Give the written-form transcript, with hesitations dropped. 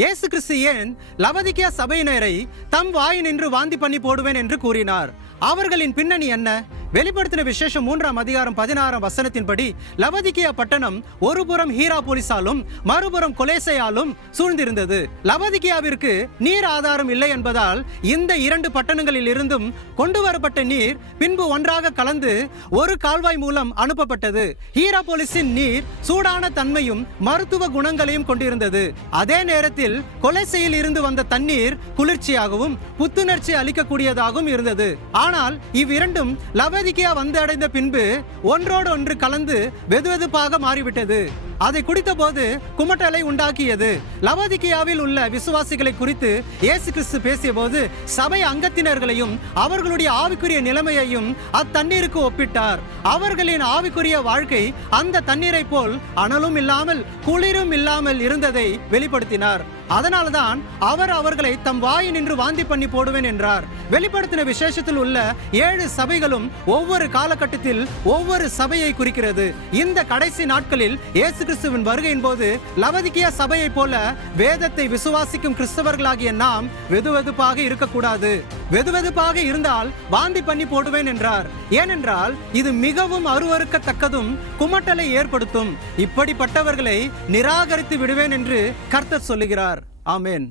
இயேசு கிறிஸ்து ஏன் லவோதிக்கேயா சபையினரை தம் வாயினின்று வாந்தி பண்ணி போடுவேன் என்று கூறினார்? அவர்களின் பின்னணி என்ன? வெளிப்படுத்தின விசேஷம் 3ஆம் அதிகாரம் 16ஆம் வசனத்தின்படி லவோதிக்கேயா பட்டணம் ஒருபுறம் ஹீராபோலிசாலும் மறுபுறம் கொலேசையாலும் சூழ்ந்திருந்தது. லவோதிக்கேயாவிற்கு நீர் ஆதாரம் இல்லை என்பதால் இந்த 2 பட்டணங்களில் இருந்தும் கொண்டு வரப்பட்ட நீர் பின்பு ஒன்றாக கலந்து ஒரு கால்வாய் மூலம் அனுப்பப்பட்டது. ஹீராபோலிஸின் நீர் சூடான தன்மையும் மருத்துவ குணங்களையும் கொண்டிருந்தது. அதே நேரத்தில் கொலேசையில் இருந்து வந்த தண்ணீர் குளிர்ச்சியாகவும் புத்துணர்ச்சி அளிக்கக்கூடியதாகவும் இருந்தது. ஆனால் இவ்விரண்டும் லவோதிக்கேயா வந்து அடைந்த பின்பு ஒன்றோடு ஒன்று கலந்து வெதுவெதுப்பாக மாறிவிட்டது. அதை குடித்த போது குமட்டலை உண்டாக்கியது. லவோதிக்கேயாவில் உள்ள விசுவாசிகளை குறித்து இயேசு கிறிஸ்து பேசிய போது சபை அங்கத்தினர்களையும் அவர்களுடைய ஆவிக்குரிய நிலைமையையும் அத்தண்ணீருக்கு ஒப்பிட்டார். அவர்களின் ஆவிக்குரிய வாழ்க்கை அந்த தண்ணீரை போல் அனலும் இல்லாமல் குளிரும் இல்லாமல் இருந்ததை வெளிப்படுத்தினார். அதனால்தான் அவர் அவர்களை தம் வாயினின்று வாந்தி பண்ணி போடுவேன் என்றார். வெளிப்படுத்தின விசேஷத்தில் உள்ள 7 சபைகளும் ஒவ்வொரு காலகட்டத்தில் ஒவ்வொரு சபையை குறிக்கிறது. இந்த கடைசி நாட்களில் இயேசு கிறிஸ்துவின் வருகையின் போது லவோதிக்கேயா சபையை போல வேதத்தை விசுவாசிக்கும் கிறிஸ்தவர்களாகிய நாம் வெதுவெதுப்பாக இருக்கக்கூடாது. வெதுவெதுப்பாக இருந்தால் வாந்தி பண்ணி போடுவேன் என்றார். ஏனென்றால் இது மிகவும் அருவருக்கத்தக்கதும் குமட்டலை ஏற்படுத்தும். இப்படிப்பட்டவர்களை நிராகரித்து விடுவேன் என்று கர்த்தர் சொல்லுகிறார். ஆமென்.